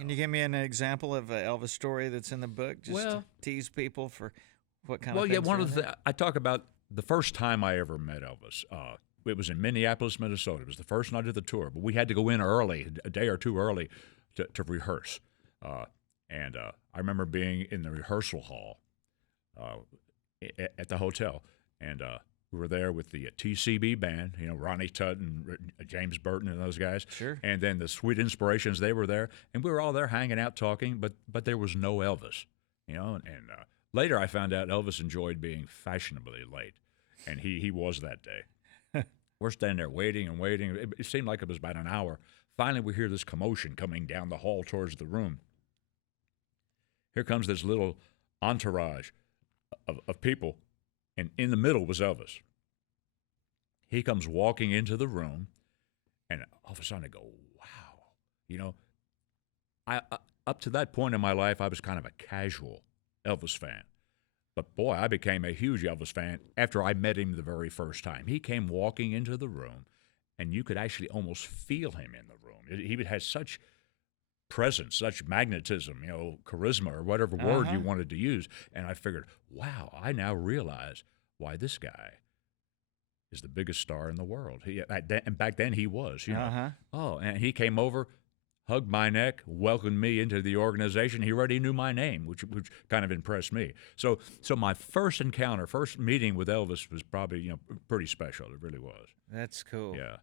Can you give me an example of an Elvis story that's in the book, just to Well, tease people for what kind well, of yeah. things One are of in the there? I talk about the first time I ever met Elvis. It was in Minneapolis, Minnesota. It was the first night of the tour, but we had to go in early, a day or two early, to rehearse. And I remember being in the rehearsal hall at the hotel, and we were there with the TCB band, Ronnie Tutt and James Burton and those guys. Sure. And then the Sweet Inspirations, they were there, and we were all there hanging out, talking, but there was no Elvis, And later I found out Elvis enjoyed being fashionably late, and he was that day. We're standing there waiting and waiting. It seemed like it was about an hour. Finally, we hear this commotion coming down the hall towards the room. Here comes this little entourage of people, and in the middle was Elvis. He comes walking into the room, and all of a sudden I go, wow. I up to that point in my life, I was kind of a casual Elvis fan. But boy, I became a huge Elvis fan after I met him the very first time. He came walking into the room, and you could actually almost feel him in the room. He had such presence, such magnetism, charisma, or whatever word you wanted to use. And I figured, wow, I now realize why this guy is the biggest star in the world. And back then he was, Oh, and he came over, hugged my neck, welcomed me into the organization. He already knew my name, which kind of impressed me. So my first meeting with Elvis was probably, pretty special. It really was. That's cool. Yeah.